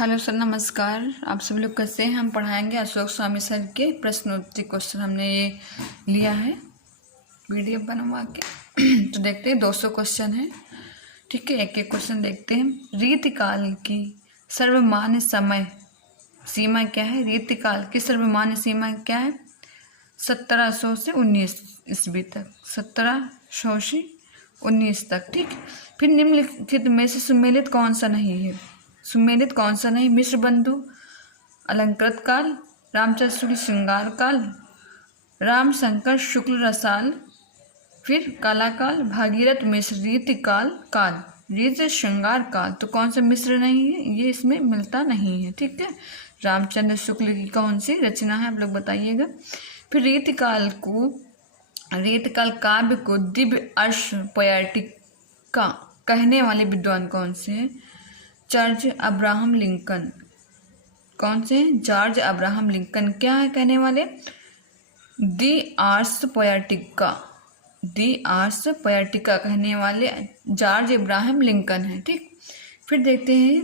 Hello sir, नमस्कार। आप सभी लोग कैसे हैं? हम पढ़ाएंगे अशोक स्वामी सर के प्रश्नोत्तरी क्वेश्चन। हमने ये लिया है वीडियो बनवा के। तो देखते हैं 200 क्वेश्चन है। ठीक है, एक एक क्वेश्चन देखते हैं। रीतिकाल की सर्वमान्य समय सीमा क्या है? रीतिकाल की सर्वमान्य सीमा क्या है? 1700 से 19 ईस्वी तक, 1700 से 19 तक। ठीक, फिर निम्नलिखित में से सुमेलित कौन सा नहीं है? सुमेलित कौन सा नहीं? मिश्र बंधु, अलंकृत काल, रामचंद्र शुक्ल श्रृंगार काल, राम शंकर शुक्ल रसाल, फिर काला काल, भागीरथ मिश्र रीति काल, रीति श्रृंगार काल। तो कौन सा मिश्र नहीं है? ये इसमें मिलता नहीं है। ठीक है, रामचंद्र शुक्ल की कौन सी रचना है, आप लोग बताइएगा। फिर रीतिकाल काव्य को दिव्य अर्श पोएटिका कहने वाले विद्वान कौन से हैं? George Abraham Lincoln. कौन से? जॉर्ज अब्राहम लिंकन क्या है कहने वाले? दी आर्स पोएटिका कहने वाले जॉर्ज अब्राहम लिंकन है। ठीक, फिर देखते हैं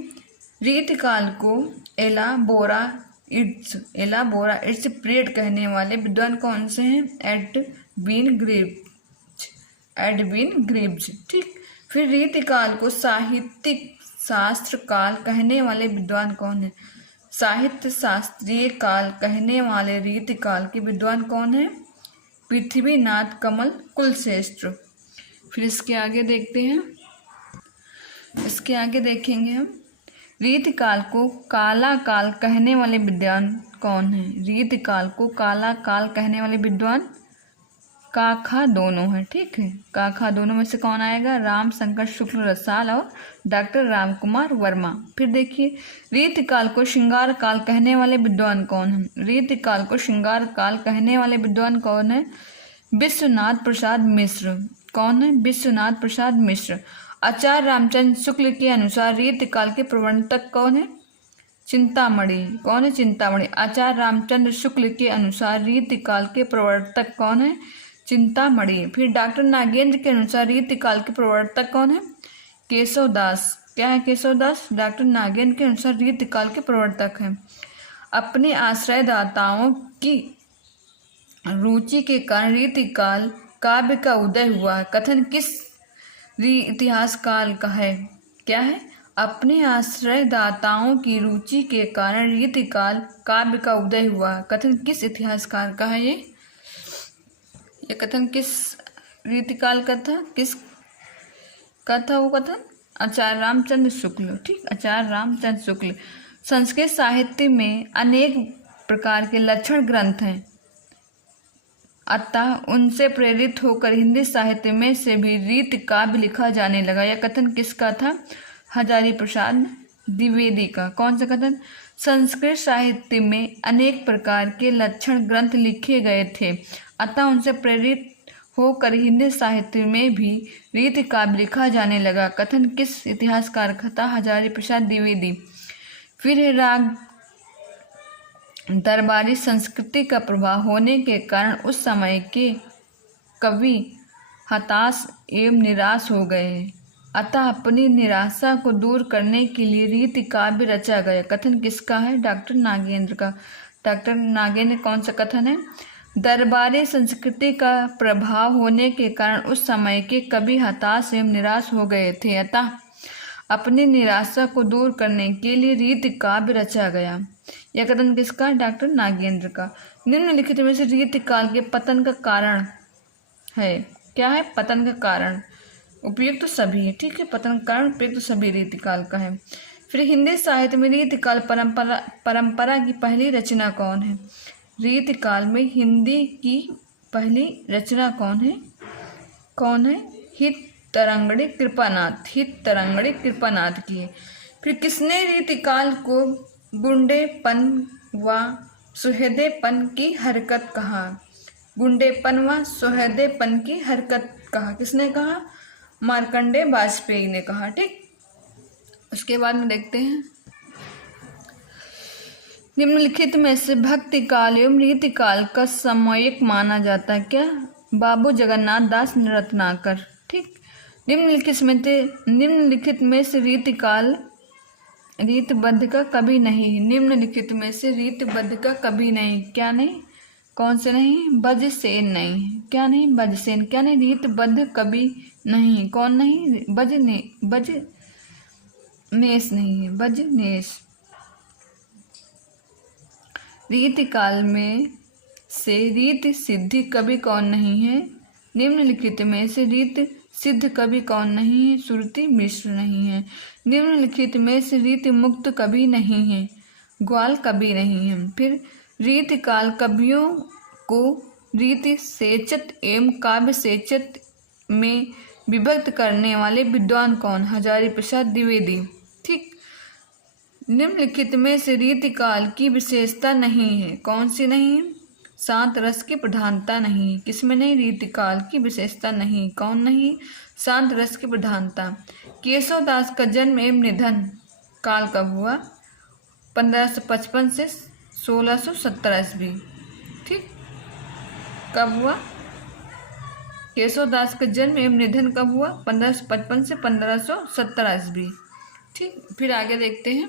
रीतिकाल को एलाबोरा इट्स पीरियड कहने वाले विद्वान कौन से हैं? एडविन ग्रीव्ज। ठीक, फिर रीतिकाल को साहित्यिक शास्त्र काल कहने वाले विद्वान कौन है? साहित्य शास्त्रीय काल कहने वाले रीतिकाल के विद्वान कौन है? पृथ्वीनाथ कमल कुलश्रेष्ठ। फिर इसके आगे देखते हैं, इसके आगे देखेंगे हम रीतिकाल को काला काल कहने वाले विद्वान कौन है? रीतिकाल को काला काल कहने वाले विद्वान काखा दोनों है। ठीक है, काखा दोनों में से कौन आएगा? राम शंकर शुक्ल रसाल और डॉक्टर राम कुमार वर्मा। फिर देखिए रीतिकाल को श्रृंगार काल कहने वाले विद्वान कौन है? रीतिकाल को श्रृंगार काल कहने वाले विद्वान कौन है? विश्वनाथ प्रसाद मिश्र। कौन है? विश्वनाथ प्रसाद मिश्र। आचार्य रामचंद्र शुक्ल के अनुसार रीतिकाल के प्रवर्तक कौन है? चिंतामणि। कौन है? चिंतामणि। आचार्य रामचंद्र शुक्ल के अनुसार रीतिकाल के प्रवर्तक कौन है? चिंतामणि। फिर डॉक्टर नागेंद्र के अनुसार रीतिकाल के प्रवर्तक कौन है? केशवदास। क्या है? केशवदास। डॉक्टर नागेंद्र के अनुसार रीतिकाल के प्रवर्तक हैं। अपने आश्रयदाताओं की रुचि के कारण रीतिकाल काव्य का उदय हुआ। कथन किस इतिहासकाल का है? क्या है? अपने आश्रयदाताओं की रुचि के कारण रीतिकाल काव्य का उदय हुआ। कथन किस इतिहासकार का है? ये कथन किस रीतिकाल का था? किस का था वो कथन? आचार्य रामचंद्र शुक्ल। ठीक, आचार्य रामचंद्र शुक्ल। संस्कृत साहित्य में अनेक प्रकार के लक्षण ग्रंथ हैं, अतः उनसे प्रेरित होकर हिंदी साहित्य में से भी रीति काव्य लिखा जाने लगा। यह कथन किसका था? हजारी प्रसाद द्विवेदी का। कौन सा कथन? संस्कृत साहित्य में अनेक प्रकार के लक्षण ग्रंथ लिखे गए थे, अतः उनसे प्रेरित होकर हिंदी साहित्य में भी रीति काव्य लिखा जाने लगा। कथन किस इतिहासकार का था? हजारी प्रसाद द्विवेदी। फिर राग दरबारी संस्कृति का प्रभाव होने के कारण उस समय के कवि हताश एवं निराश हो गए, अतः अपनी निराशा को दूर करने के लिए रीति काव्य रचा गया। कथन किसका है? डॉक्टर नागेंद्र का। डॉक्टर नागेंद्र कौन सा कथन है? दरबारी संस्कृति का प्रभाव होने के कारण उस समय के कवि हताश एवं निराश हो गए थे, अतः अपनी निराशा को दूर करने के लिए रीति काव्य रचा गया। यह कथन किसका? डॉक्टर नागेंद्र का। निम्नलिखित में से रीतिकाल के पतन का कारण है? क्या है? पतन का कारण उपयुक्त तो सभी है। ठीक है, पतन का कारण उपयुक्त तो सभी रीतिकाल का है। फिर हिंदी साहित्य में रीतिकाल परंपरा की पहली रचना कौन है? रीतिकाल में हिंदी की पहली रचना कौन है? कौन है? हित तरंगड़ी कृपानाथ की है। फिर किसने रीतिकाल को गुंडेपन व सुहृदेपन की हरकत कहा? गुंडेपन व सुहृदेपन की हरकत कहा। किसने कहा? मार्कंडेय वाजपेयी ने कहा। ठीक, उसके बाद में देखते हैं निम्नलिखित में से भक्ति काल एवं रीतिकाल का समन्वयक माना जाता है क्या? बाबू जगन्नाथ दास रत्नाकर। ठीक, निम्नलिखित में से रीतिकाल रीतबद्ध का कभी नहीं, निम्नलिखित में से रीतबद्ध का कभी नहीं, क्या नहीं, कौन से नहीं, बजसेन नहीं, क्या नहीं, बजसेन, क्या नहीं, रीतबद्ध कभी नहीं, कौन नहीं, बजनेस नहीं है, बजनेस। रीत काल में से रीत सिद्धि कभी कौन नहीं है, निम्नलिखित में से रीत सिद्ध कभी कौन नहीं है, श्रुति मिश्र नहीं है। निम्नलिखित में से रीत मुक्त कभी नहीं है, ग्वाल कभी नहीं है। फिर रीत काल कवियों को रीत सेचत एवं काव्य सेचत में विभक्त करने वाले विद्वान कौन, हजारी प्रसाद द्विवेदी। ठीक, निम्नलिखित में से रीत काल की विशेषता नहीं है, कौन सी नहीं है, शांत रस की प्रधानता नहीं, किसमें नहीं, रीत काल की विशेषता नहीं, कौन नहीं, शांत रस की प्रधानता। केशव दास का जन्म एवं निधन काल कब हुआ, 1555 से 1617 ईस्वी। ठीक, कब हुआ, केशव दास का जन्म एवं निधन कब हुआ, 1555 से 1517 ईस्वी। ठीक, फिर आगे देखते हैं।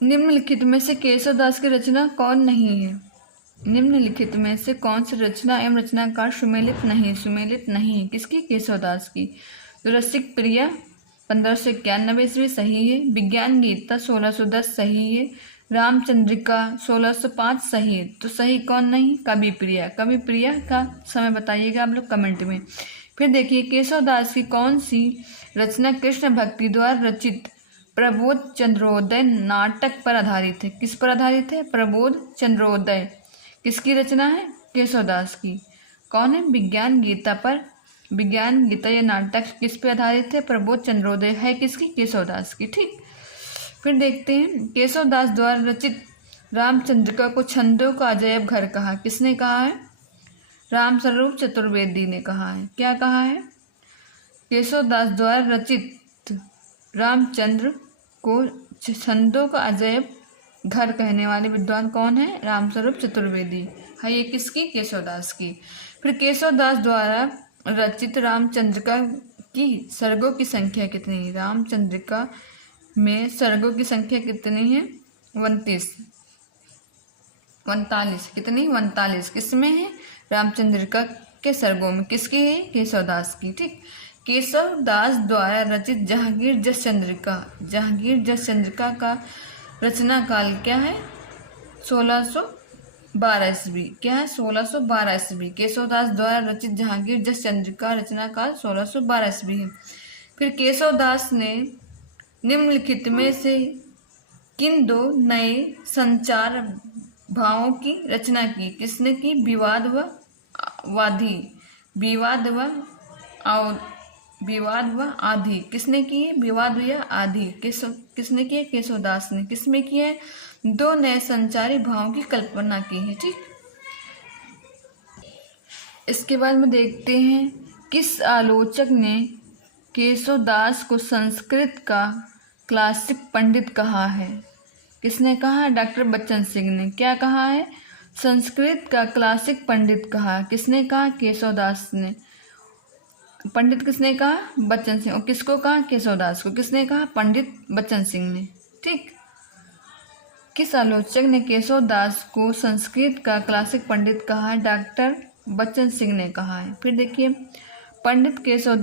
निम्नलिखित में से केशव दास की रचना कौन नहीं है, निम्नलिखित में से कौन सी रचना एवं रचनाकार सुमेलित नहीं, किसकी, केशव दास की। रसिक प्रिया 1591 ईस्वी सही है, विज्ञान गीता 1610 सही है, रामचंद्रिका 1605 सही है, तो सही कौन नहीं, कवि प्रिया का समय बताइएगा आप लोग कमेंट में। फिर देखिए केशव दास की कौन सी रचना कृष्ण भक्ति द्वारा रचित प्रबोध चंद्रोदय नाटक पर आधारित है, किस पर आधारित है, प्रबोध चंद्रोदय किसकी रचना है, केशव दास की। कौन है, विज्ञान गीता पर, विज्ञान गीता यह नाटक किस पे आधारित है, प्रबोध चंद्रोदय है किसकी, केशव दास की। ठीक, फिर देखते हैं केशव दास द्वारा रचित रामचंद्रिका को छंदों का अजैब घर कहा, किसने कहा है, रामस्वरूप चतुर्वेदी ने कहा है। क्या कहा है, केशव दास द्वारा रचित रामचंद्र को छंदों का अजैब घर कहने वाले विद्वान कौन है, रामस्वरूप चतुर्वेदी है, ये किसकी, केशव दास की। फिर केशव दास द्वारा रचित रामचंद्रिका की सर्गों की संख्या कितनी, रामचंद्रिका में सर्गों की संख्या कितनी है, 49, कितनी, 49, किसमें है, रामचंद्रिका के सर्गों में, किसकी है, केशव दास की। ठीक, केशव दास द्वारा रचित जहांगीर जस चंद्रिका का रचना काल क्या है, 1612 ईस्वी, क्या है, 1612 ईस्वी। केशव दास द्वारा रचित जहांगीर जस चंद्रिका रचना काल 1612 ईस्वी है। फिर केशव दास ने निम्नलिखित में से किन दो नए संचार भावों की रचना की, किसने की, विवाद व आदि, किसने की है, विवाद या आदि, किसने की है, केशव दास ने। किसमें की है, दो नए संचारी भावों की कल्पना की है। ठीक, इसके बाद में देखते हैं किस आलोचक ने केशव दास को संस्कृत का क्लासिक पंडित कहा है, किसने कहा, डॉक्टर बच्चन सिंह ने। क्या कहा है, संस्कृत का क्लासिक पंडित कहा, किसने कहा, केशव दास ने। पंडित किसने कहा, बच्चन सिंह, और किसको कहा, केशव दास को। किसने कहा, पंडित बच्चन सिंह ने। ठीक, किस आलोचक ने केशव दास को संस्कृत का क्लासिक पंडित कहा है, डॉक्टर बच्चन सिंह ने कहा है। फिर देखिए पंडित केशव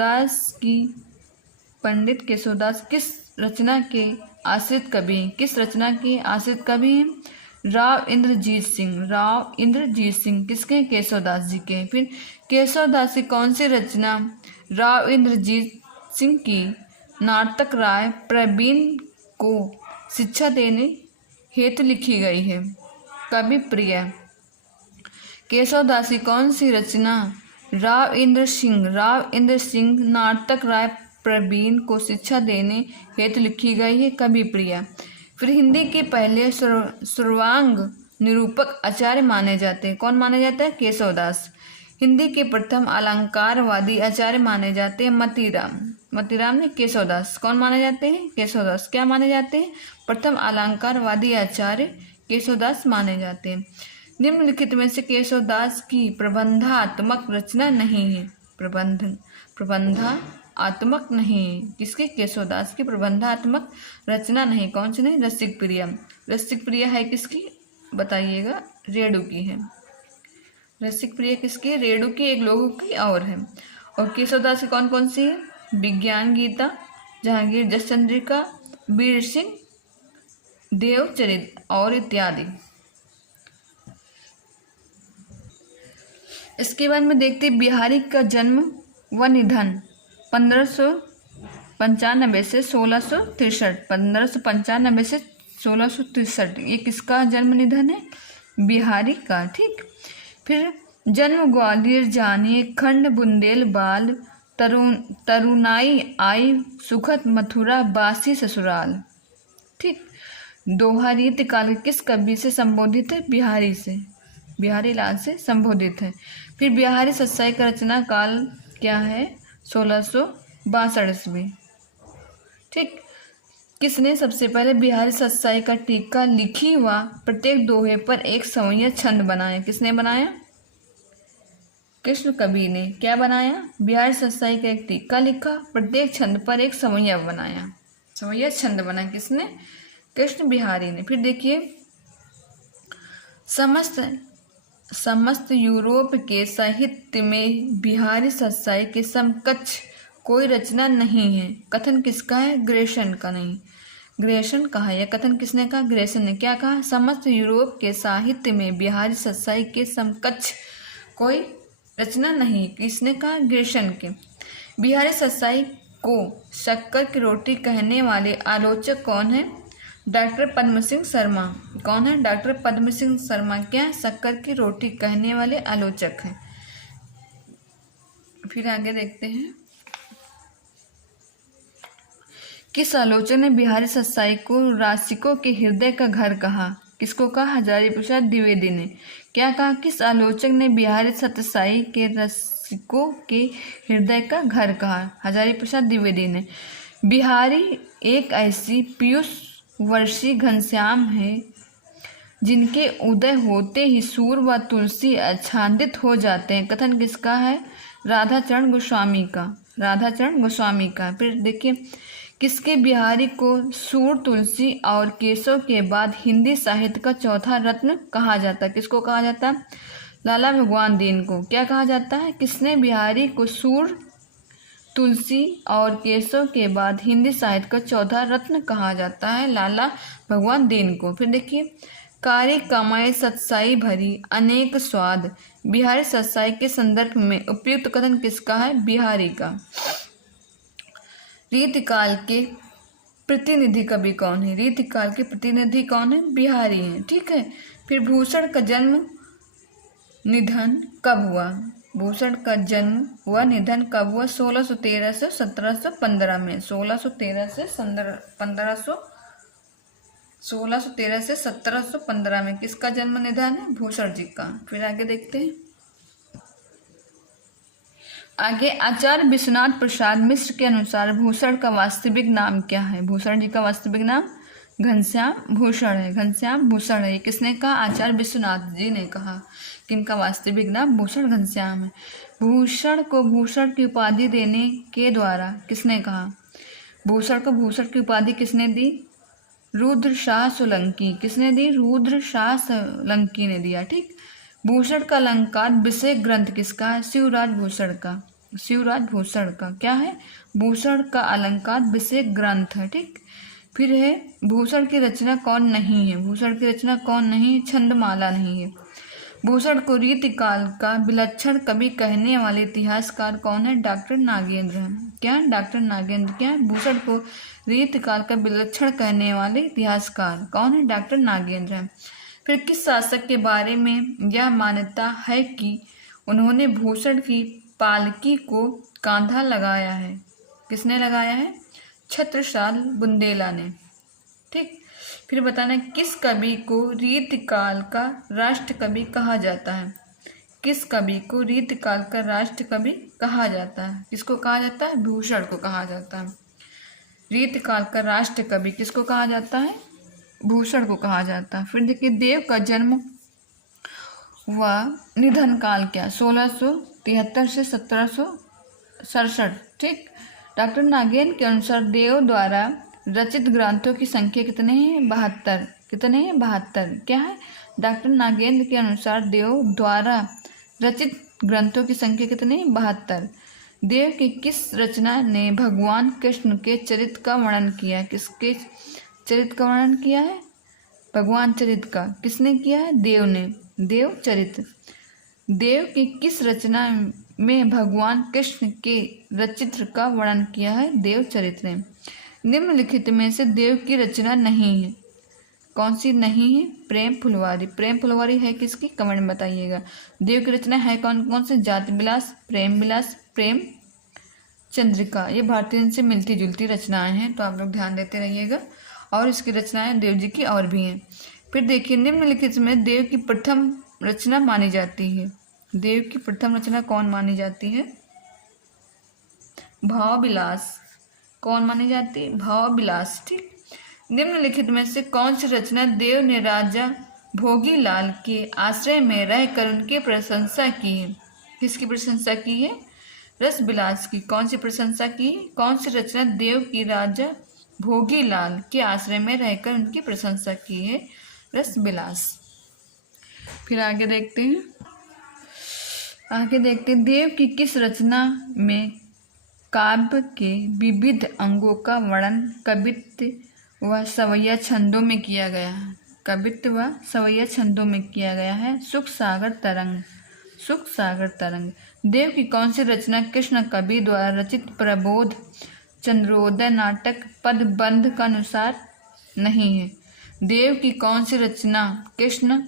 दास किस रचना के आश्रित कवि हैं, किस रचना के आश्रित कवि हैं, राव इंद्रजीत सिंह किसके, केशव दास जी के। फिर केशव दास की कौन सी रचना राव इंद्रजीत सिंह की नाटक राय प्रवीण को शिक्षा देने हेतु लिखी गई है, कवि प्रिय। केशव दास की कौन सी रचना राव इंद्र सिंह नाटक राय प्रवीण को शिक्षा देने हेतु लिखी गई है, कवि प्रिया। फिर हिंदी के पहले सर्वांग निरूपक आचार्य माने जाते हैं, कौन माने जाते हैं, केशव दास। हिंदी के प्रथम अलंकारवादी आचार्य माने जाते हैं मतीराम ने, केशव दास। कौन माने जाते हैं, केशव दास। क्या माने जाते हैं, प्रथम अलंकारवादी आचार्य केशव दास माने जाते हैं। निम्नलिखित में से केशव दास की प्रबंधात्मक रचना नहीं है, आत्मक नहीं, किसकी, केशवदास की प्रबंधात्मक रचना नहीं, कौन सी नहीं, रसिक प्रिया। रसिक प्रिया है किसकी बताइएगा, रेडू की है। रसिक प्रिया किसकी है, रेडू की, एक लोगों की और है। और केशवदास की कौन कौन सी है, विज्ञान गीता, जहांगीर जस चंद्रिका, वीर सिंह देवचरित और इत्यादि। इसके बाद में देखते बिहारी का जन्म व निधन 1595 से 1663, 1595 से 1663, ये किसका जन्म निधन है, बिहारी का। ठीक, फिर जन्म ग्वालियर जानिए, खंड बुंदेल बाल, तरुणाई आई सुखद मथुरा, बासी ससुराल। ठीक, दोहा रीति काल किस कवि से संबोधित है, बिहारी से, बिहारी लाल से संबोधित है। फिर बिहारी सत्साई का रचना काल क्या है, 1662 ईस्वी। ठीक, किसने सबसे पहले बिहारी सत्साई का टीका लिखी व प्रत्येक दोहे पर एक सवैया छंद बनाया, किसने बनाया, कृष्ण कवि ने क्या बनाया, बिहारी सत्साई का एक टीका लिखा, प्रत्येक छंद पर एक सवैया बनाया, सवैया छंद बनाया किसने, कृष्ण बिहारी ने। फिर देखिए समस्त यूरोप के साहित्य में बिहारी सत्साई के समकक्ष कोई रचना नहीं है, कथन किसका है, ग्रेशन का, नहीं ग्रेशन कहा, यह कथन किसने कहा, ग्रेशन ने। क्या कहा, समस्त यूरोप के साहित्य में बिहारी सत्साई के समकक्ष कोई रचना नहीं, किसने कहा, ग्रेशन के। बिहारी सत्साई को शक्कर की रोटी कहने वाले आलोचक कौन है, डॉक्टर पद्म सिंह शर्मा। कौन है, डॉक्टर पद्म सिंह शर्मा क्या है, शक्कर की रोटी कहने वाले आलोचक हैं। फिर आगे देखते हैं, किस आलोचक ने बिहारी सत्साई को रसिकों के हृदय का घर कहा, किसको कहा, हजारी प्रसाद द्विवेदी ने। क्या कहा, किस आलोचक ने बिहारी सत्साई के रसिकों के हृदय का घर कहा, हजारी प्रसाद द्विवेदी ने। बिहारी एक ऐसी पीयूष वर्षी घनश्याम है जिनके उदय होते ही सूर व तुलसी आच्छादित हो जाते हैं, कथन किसका है, राधाचरण गोस्वामी का, राधाचरण गोस्वामी का। फिर देखिए किसके बिहारी को सूर, तुलसी और केशव के बाद हिंदी साहित्य का चौथा रत्न कहा जाता है, किसको कहा जाता है, लाला भगवान दीन को। क्या कहा जाता है, किसने बिहारी को सूर, तुलसी और केशव के बाद हिंदी साहित्य का चौथा रत्न कहा जाता है, लाला भगवान दीन को। फिर देखिए कारी कमाई सत्साई भरी अनेक स्वाद, बिहारी सत्साई के संदर्भ में उपयुक्त कथन किसका है, बिहारी का। रीतिकाल के प्रतिनिधि कवि कौन है, रीतिकाल के प्रतिनिधि कौन है, बिहारी हैं। ठीक है, फिर भूषण का जन्म निधन कब हुआ, भूषण का जन्म हुआ निधन कब हुआ, 1613 से 1715 में, 1613 से 1715 में किसका जन्म निधन है, भूषण जी का। फिर आगे देखते हैं, आगे आचार्य विश्वनाथ प्रसाद मिश्र के अनुसार भूषण का वास्तविक नाम क्या है, भूषण जी का वास्तविक नाम घनश्याम भूषण है, घनश्याम भूषण है। किसने कहा, आचार्य विश्वनाथ जी ने कहा कि इनका वास्तविक नाम भूषण घनश्याम है। भूषण को भूषण की उपाधि देने के द्वारा किसने कहा, भूषण को भूषण की उपाधि किसने दी, रुद्र शाह सोलंकी, किसने दी, रुद्र शाह सोलंकी ने दिया। ठीक, भूषण का अलंकार विषय ग्रंथ किसका है, शिवराज भूषण का, शिवराज भूषण का क्या है, भूषण का अलंकार विषय ग्रंथ है। ठीक, फिर है भूषण की रचना कौन नहीं है, भूषण की रचना कौन नहीं, छंदमाला नहीं है। भूषण को रीतिकाल का विलक्षण कवि कहने वाले इतिहासकार कौन है, डॉक्टर नागेंद्र है। क्या, डॉक्टर नागेंद्र क्या है, भूषण को रीतिकाल का विलक्षण कहने वाले इतिहासकार कौन है, डॉक्टर नागेंद्र है। फिर किस शासक के बारे में यह मान्यता है कि उन्होंने भूषण की पालकी को कांधा लगाया है, किसने लगाया है, छत्रसाल बुंदेला ने। ठीक, फिर बताना किस कवि को रीतिकाल का राष्ट्र कवि कहा जाता है, किस कवि को रीतिकाल का राष्ट्र कवि कहा जाता है, किसको कहा जाता है, भूषण को कहा जाता है। रीतिकाल का राष्ट्र कवि किसको कहा जाता है, भूषण को कहा जाता है। फिर देखिए देव का जन्म व निधन काल क्या, 1673 से 1767। ठीक, डॉक्टर नागेंद्र के अनुसार देव द्वारा रचित ग्रंथों की संख्या कितने हैं? 72। कितने हैं? 72। क्या है? डॉक्टर नागेंद्र के अनुसार देव द्वारा रचित ग्रंथों की संख्या कितनी है? 72। देव की किस रचना ने भगवान कृष्ण के चरित्र का वर्णन किया? किसके चरित्र का वर्णन किया है? भगवान चरित्र का। किसने किया है? देव ने। देव चरित्र। देव की किस रचना में भगवान कृष्ण के रचित का वर्णन किया है? देव चरित्र ने। निम्नलिखित में से देव की रचना नहीं है। कौन सी नहीं है? प्रेम फुलवारी। प्रेम फुलवारी है किसकी? कमेंट में बताइएगा। देव की रचना है कौन कौन से? जाति विलास, प्रेम विलास, प्रेम चंद्रिका। ये भारतीय से मिलती जुलती रचनाएं हैं, तो आप लोग ध्यान देते रहिएगा। और इसकी रचनाएं देव जी की और भी हैं। फिर देखिए, निम्नलिखित में देव की प्रथम रचना मानी जाती है। देव की प्रथम रचना कौन मानी जाती है? भाव विलास। कौन मानी जाती है? भाव विलास। ठीक। निम्नलिखित में से कौन सी रचना देव ने राजा भोगीलाल के आश्रय में रहकर उनकी प्रशंसा की है? किसकी प्रशंसा की है? रस विलास की। कौन सी प्रशंसा की? कौन सी रचना देव की राजा भोगीलाल के आश्रय में रहकर उनकी प्रशंसा की है? रस विलास। फिर आगे देखते हैं। देव की किस रचना में काव्य के विविध अंगों का वर्णन कवित्व व सवैया छंदों में किया गया है? कवित्व व सवैया छंदों में किया गया है। सुख सागर तरंग। सुख सागर तरंग। देव की कौन सी रचना कृष्ण कवि द्वारा रचित प्रबोध चंद्रोदय नाटक पदबंध का अनुसार नहीं है? देव की कौन सी रचना कृष्ण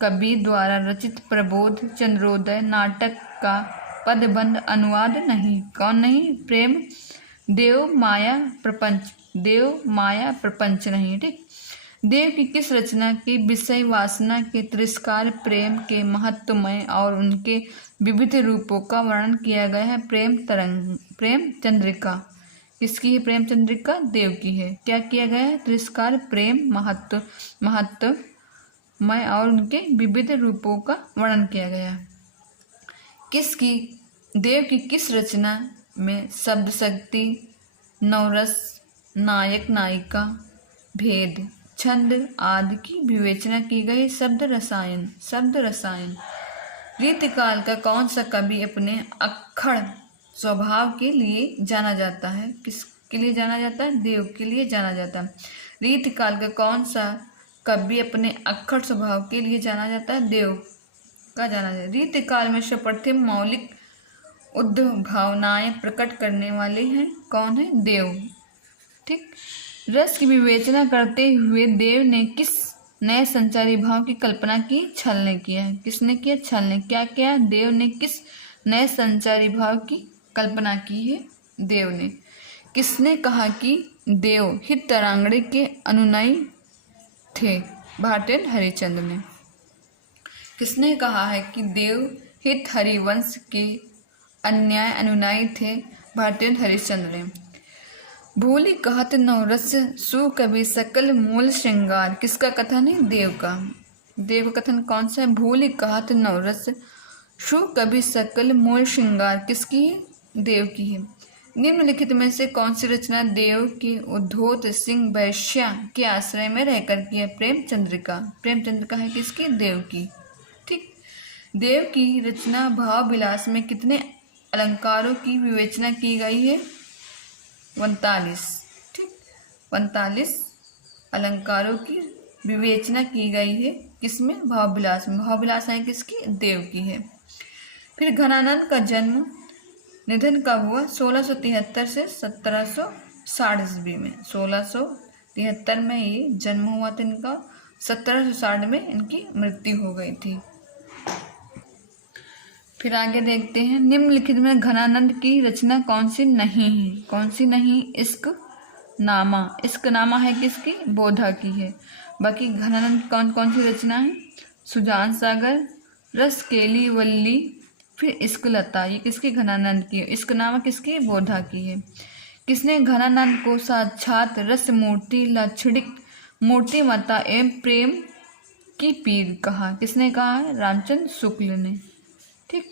कवि द्वारा रचित प्रबोध चंद्रोदय नाटक का पदबंध अनुवाद नहीं? कौन नहीं? प्रेम देव माया प्रपंच। देव माया प्रपंच नहीं। ठीक। देव की किस रचना के विषय वासना के तिरस्कार प्रेम के महत्वमय और उनके विविध रूपों का वर्णन किया गया है? प्रेम तरंग। प्रेम चंद्रिका। किसकी है प्रेम चंद्रिका? देव की है। क्या किया गया है? तिरस्कार प्रेम महत्वमय और उनके विविध रूपों का वर्णन किया गया है। किसकी? देव की किस रचना में शब्द शक्ति नवरस नायक नायिका भेद छंद आदि की विवेचना की गई? शब्द रसायन। शब्द रसायन। रीतिकाल का कौन सा कवि अपने अक्खड़ स्वभाव के लिए जाना जाता है? किसके लिए जाना जाता है? देव के लिए जाना जाता है। रीतिकाल का कौन सा कवि अपने अक्खड़ स्वभाव के लिए जाना जाता है? देव का जाना जाता है। रीतिकाल में सर्वप्रथम मौलिक उद्धव भावनाएं प्रकट करने वाले हैं कौन है? देव। ठीक। रस की विवेचना करते हुए देव ने किस नए संचारी भाव की कल्पना की? छल ने किया है। किसने किया? छल ने। क्या किया? देव ने किस नए संचारी भाव की कल्पना की है? देव ने। किसने कहा कि देव हित तरांगड़े के अनुयायी थे? भारतेन हरिश्चंद्र ने। किसने कहा है कि देव हित हरिवंश के अन्याय अनुयायी थे? भारतेन हरिश्चंद्र ने। भूलि कहत नवरस सु कवि सकल मूल श्रृंगार। किसका कथन है? देव का। देव का कथन कौन सा है? भूलि कहत नवरस सु कवि सकल मूल श्रृंगार। किसकी है? देव की है। निम्नलिखित में से कौन सी रचना देव के उद्धोत सिंह वैश्या के आश्रय में रहकर की है? प्रेम चंद्रिका। प्रेम चंद्रिका है किसकी? देव की। ठीक। देव की रचना भाव विलास में कितने अलंकारों की विवेचना की गई है? 49। ठीक। 49 अलंकारों की विवेचना की गई है। किसमें? भाव विलास में। भाव विलास है किसकी? देव की है। फिर घनानंद का जन्म निधन कब हुआ? 1673 से 1760 ईस्वी में। 1673 में ये जन्म हुआ था इनका। 1760 में इनकी मृत्यु हो गई थी। फिर आगे देखते हैं। निम्नलिखित में घनानंद की रचना कौन सी नहीं है? कौन सी नहीं? इश्क नामा। इश्क नामा है किसकी? बोधा की है। बाकी घनानंद कौन कौन सी रचना है? सुजान सागर, रस केली वल्ली, फिर इश्क लता। ये किसकी? घनानंद की है। इश्क नामा किसकी? बोधा की है। किसने घनानंद को साक्षात रस मूर्ति लाक्षणिक मूर्तिमत्ता एवं प्रेम की पीर कहा? किसने कहा है? रामचंद्र शुक्ल ने। ठीक।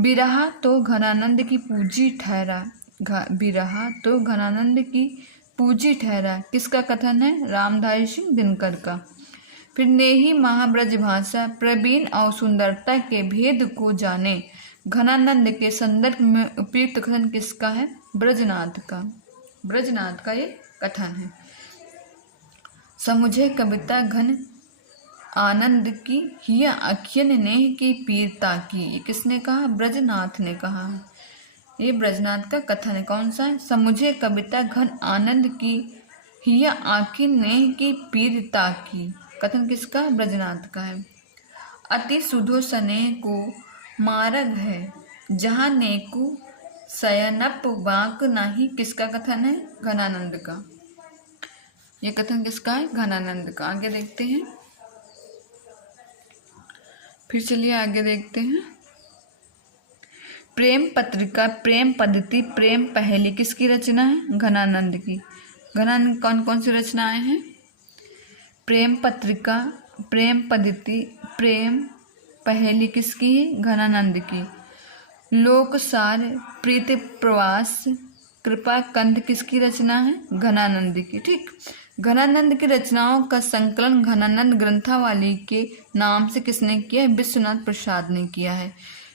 बिरहा तो घनानंद की पूंजी ठहरा। बिरहा तो घनानंद की पूजी ठहरा, किसका कथन है? रामधारी सिंह दिनकर का। फिर नेही महाब्रज भाषा प्रवीण और सुंदरता के भेद को जाने, घनानंद के संदर्भ में उपयुक्त कथन किसका है? ब्रजनाथ का। ब्रजनाथ का ये कथन है। समुझे कविता घन आनंद की, हिया अखियन नेह की पीरता की, ये किसने कहा? ब्रजनाथ ने कहा है। ये ब्रजनाथ का कथन है। कौन सा है? समुझे कविता घन आनंद की, हिया आखिन नेह की पीरता की, कथन किसका? ब्रजनाथ का है। अति सुधो स्नेह को मार्ग है, जहाँ नेकु शयनप बांक नाही, किसका कथन है? घनानंद का। ये कथन किसका है? घनानंद का। आगे देखते हैं। फिर चलिए आगे देखते हैं। प्रेम पत्रिका, प्रेम पद्धति, प्रेम पहेली किसकी रचना है? घनानंद की। घनानंद कौन कौन सी रचनाएं हैं? प्रेम पत्रिका, प्रेम पद्धति, प्रेम पहेली किसकी है? घनानंद की। लोकसार, प्रीति प्रवास, कृपा कंठ किसकी रचना है? घनानंद की। ठीक। घनानंद की रचनाओं का संकलन घनानंद ग्रंथावली के नाम से किसने किया है? विश्वनाथ प्रसाद ने किया है।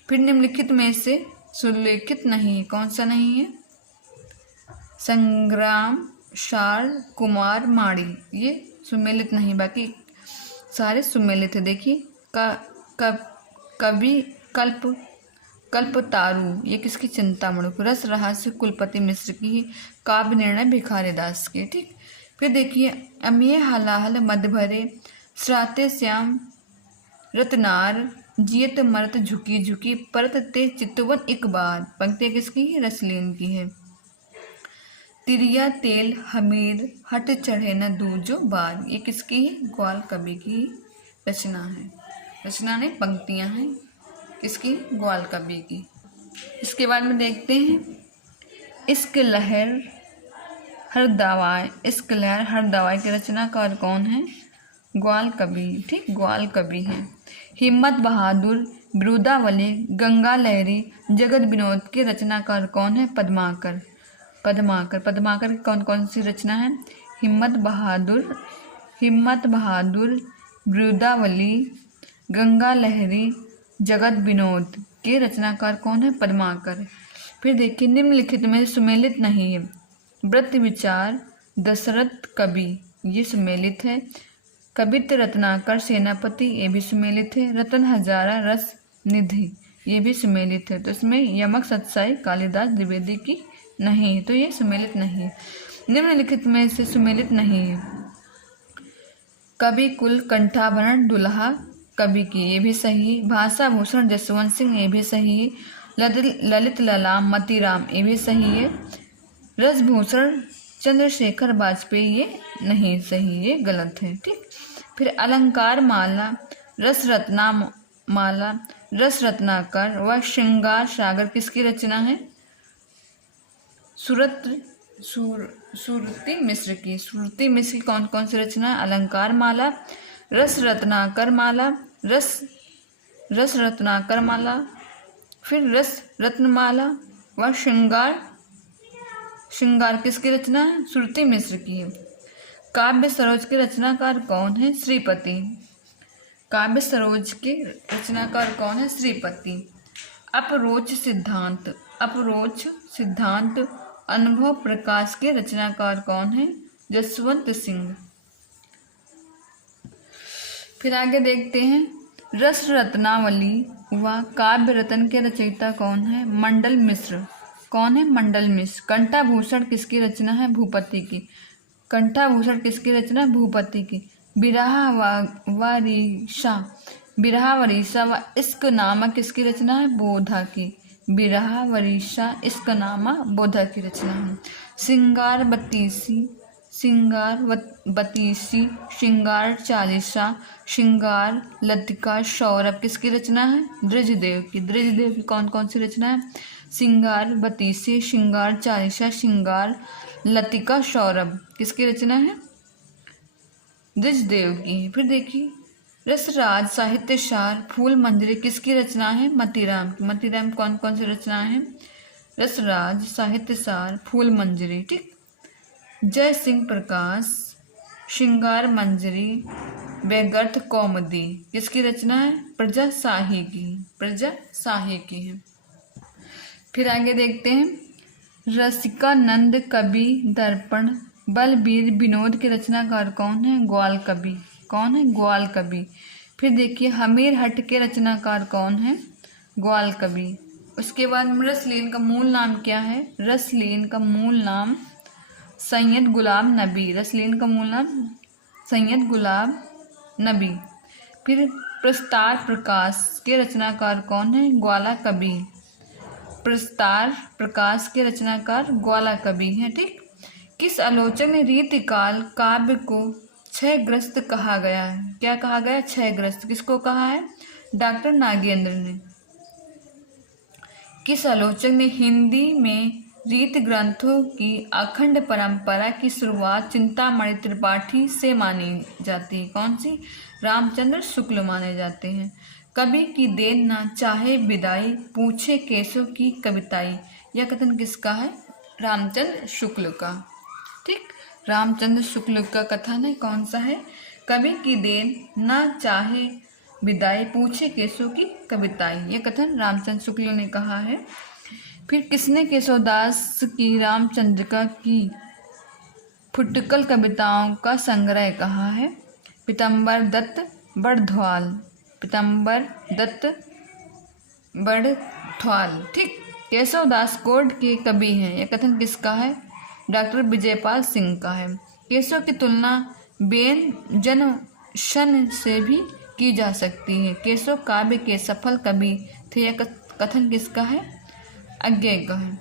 फिर निम्नलिखित में से सुलेखित नहीं है, कौन सा नहीं है? संग्राम, शार, कुमार, माड़ी, ये सुमेलित नहीं, बाकी सारे सुमेलित है। देखिए कवि कल्प, कल्पतारू, ये किसकी? चिंतामणि। रस रहस्य कुलपति मिश्र की। काव्य निर्णय भिखारीदास के। ठीक। फिर देखिए अमिय हलाहल मद भरे, श्राते श्याम रतनार, जियत मरत झुकी झुकी, परत ते चितवन एक बार, पंक्तियाँ किसकी है? रसलीन की है। तिरिया तेल हमीर, हट चढ़े न दूजो बार, ये किसकी है? ग्वाल कवि की रचना है। रचना नहीं, पंक्तियाँ हैं। किसकी? ग्वाल कवि की। इसके बाद में देखते हैं इश्क लहर हर दवाए, इश्क लहर हर दवाए के रचनाकार कौन है? ग्वाल कवि। ठीक, ग्वाल कवि हैं। हिम्मत बहादुर, बिरुदावली, गंगा लहरी, जगत विनोद के रचनाकार कौन है? पद्माकर। पद्माकर। पद्माकर की कौन कौन सी रचना है? हिम्मत बहादुर, बिरुदावली, गंगा लहरी, जगत विनोद के रचनाकार कौन है? पद्माकर। फिर देखिए निम्नलिखित में सुमेलित नहीं है। व्रत विचार, दशरथ कवि, ये सुमेलित है। कवित्व रत्नाकर सेनापति, ये भी सुमेलित है। रतन हजारा रस निधि, ये भी सुमेलित है। तो इसमें यमक सत्साई कालिदास द्विवेदी की नहीं है, तो ये सुमेलित नहीं है। निम्नलिखित में से सुमेलित नहीं है। कवि कुल कंठाभरण दुल्हा कवि की, ये भी सही है। भाषा भूषण जसवंत सिंह, ये भी सही है। ललित ललाम मतीराम, ये भी सही है। रसभूषण चंद्रशेखर वाजपेयी, ये नहीं सही, ये गलत है। ठीक। फिर अलंकार माला, रस रत्नाकर व श्रृंगार सागर किसकी रचना है? सुरती मिश्र की। सुरती मिश्र की कौन कौन सी रचना है? अलंकार माला, रस रत्नाकर माला, रस रत्नाकर माला, फिर रस रत्नमाला व श्रृंगार किसकी रचना है? सुरती मिश्र की है। काव्य सरोज के रचनाकार कौन है? श्रीपति। काव्य सरोज के रचनाकार कौन है? श्रीपति। अपरोच सिद्धांत अनुभव प्रकाश के रचनाकार कौन है? जसवंत सिंह। फिर आगे देखते हैं रस रत्नावली व काव्य रत्न के रचयिता कौन है? मंडल मिश्र। कौन है? मंडल मिश्र। कंठाभूषण किसकी रचना है? भूपति की। कंठाभूषण किसकी रचना? भूपति की। बिरहा वरीसा व इश्क नामा किसकी रचना है? बोधा की। बिरहा वरीसा इश्क नामा बोधा की रचना है। श्रृंगार बतीसी, श्रृंगार चालीसा, श्रृंगार लतिका सौरभ किसकी रचना है? द्विजदेव की। द्विजदेव की कौन कौन सी रचना है? श्रृंगार बतीसी, श्रृंगार चालीसा, श्रृंगार लतिका सौरभ किसकी रचना है? द्विजदेव की। फिर देखिए रसराज साहित्यसार फूल मंजरी किसकी रचना है? मतीराम की। मतीराम कौन कौन सी रचनाएं हैं? रसराज, साहित्यसार, फूल मंजरी। ठीक, जय सिंह प्रकाश, श्रृंगार मंजरी, व्यर्थ कौमुदी किसकी रचना है? प्रजा शाही की, प्रजा शाही की है। फिर आगे देखते हैं रसिकानंद, कवि, दर्पण, बलबीर, विनोद के रचनाकार कौन है? ग्वाल कवि। कौन है? ग्वाल कवि। फिर देखिए हमीर हट के रचनाकार कौन है? ग्वाल कवि। उसके बाद रसलीन का मूल नाम क्या है? रसलीन का मूल नाम सैयद गुलाम नबी। रसलीन का मूल नाम सैयद गुलाम नबी। फिर प्रस्तार प्रकाश के रचनाकार कौन है? ग्वाला कवि। प्रस्तार प्रकाश के रचनाकार ग्वाला कवि हैं। ठीक, किस आलोचक ने रीतिकाल काव्य को क्षयग्रस्त कहा गया है? क्या कहा गया? क्षयग्रस्त। किसको कहा है? डॉक्टर नागेंद्र ने। किस आलोचक ने हिंदी में रीति ग्रंथों की अखंड परंपरा की शुरुआत चिंतामणि त्रिपाठी से मानी जाती है? कौन सी? रामचंद्र शुक्ल माने जाते हैं। कवि की देन ना चाहे विदाई, पूछे केशव की कविताई, यह कथन किसका है? रामचंद्र शुक्ल का। ठीक, रामचंद्र शुक्ल का कथन है। कौन सा है? कवि की देन ना चाहे विदाई, पूछे केशव की कविताई, यह कथन रामचंद्र शुक्ल ने कहा है। फिर किसने केशवदास की रामचंद्रिका की फुटकल कविताओं का संग्रह कहा है? पीताम्बर दत्त बड़थ्वाल। पीताम्बर दत्त बड़थ्वाल। ठीक, केशवदास कोड के कवि हैं, यह कथन किसका है? डॉक्टर विजयपाल सिंह का है। केशव की तुलना व्यंजन शन से भी की जा सकती है। केशव काव्य के सफल कवि थे, यह कथन किसका है? अज्ञेय का है।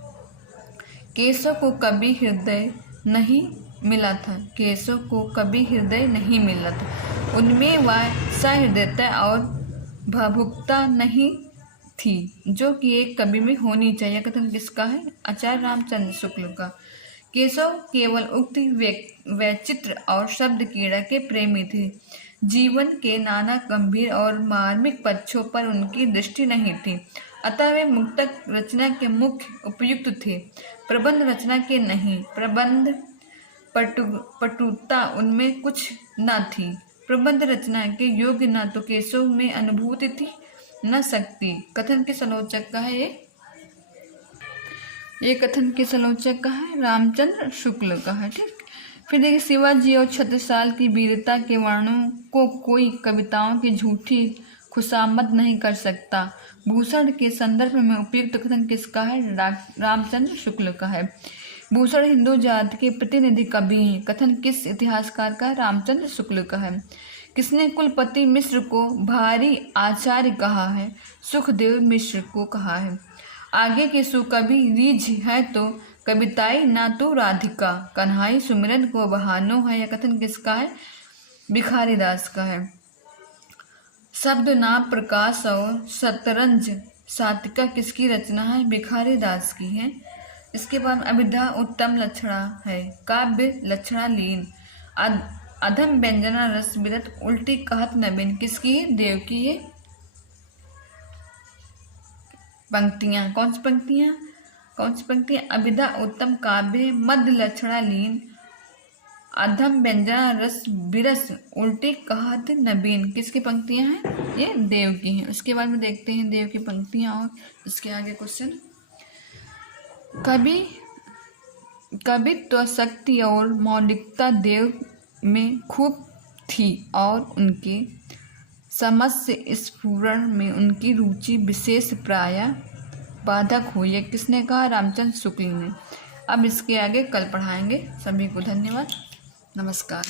केशव को कवि हृदय नहीं मिला था। केशव को कवि हृदय नहीं मिला था। उनमें वह सहृदयता और भावुकता नहीं थी जो कि एक कवि में होनी चाहिए। कथन किसका है? आचार्य रामचंद्र शुक्ल का। केशव केवल उक्ति वैचित्र और शब्द कीड़ा के प्रेमी थे। जीवन के नाना गंभीर और मार्मिक पक्षों पर उनकी दृष्टि नहीं थी, अतः वे मुक्तक रचना के मुख्य उपयुक्त थे, प्रबंध रचना के नहीं। प्रबंध पटुता उनमें कुछ न थी। प्रबंध रचना के योग्य न तो केशव में अनुभूति थी न शक्ति। कथन किस आलोचक का है? ये कथन किस आलोचक का है? रामचंद्र शुक्ल का है। ठीक, फिर देखिए शिवाजी और छत्रसाल की वीरता के वर्णों को कोई कविताओं की झूठी खुशामद नहीं कर सकता। भूषण के संदर्भ में उपयुक्त कथन किसका है? रामचंद्र शुक्ल का है। भूषण हिंदू जाति के प्रतिनिधि कवि हैं, कथन किस इतिहासकार का है? रामचंद्र शुक्ल का है। किसने कुलपति मिश्र को भारी आचार्य कहा है? सुखदेव मिश्र को कहा है। आगे के सुकवि रीझ है तो कविताई ना तो राधिका, कन्हाई सुमिरन को बहानो है, यह कथन किसका है? भिखारी दास का है। शब्द नाम प्रकाश और शतरंज सातिका किसकी रचना है? भिखारी दास की है। इसके बाद अभिधा उत्तम लक्षणा है, काव्य लक्षणा लीन, अधम व्यंजना रस विरत, उल्टी कहत नवीन किसकी है? देव की है। पंक्तियां कौन सी पंक्तियां? कौन सी पंक्तियां? अभिधा उत्तम काव्य, मध्य लक्षणा लीन, अधम व्यंजना रस विरस, उल्टी कहत नवीन किसकी पंक्तियां हैं? ये देव की हैं। उसके बाद में देखते हैं देव की पंक्तियां और इसके आगे क्वेश्चन। कवित्व शक्ति और मौलिकता देव में खूब थी और उनके समस्य स्फुरण में उनकी रुचि विशेष प्रायः बाधक हुई। है किसने कहा? रामचंद्र शुक्ल ने। अब इसके आगे कल पढ़ाएंगे। सभी को धन्यवाद, नमस्कार।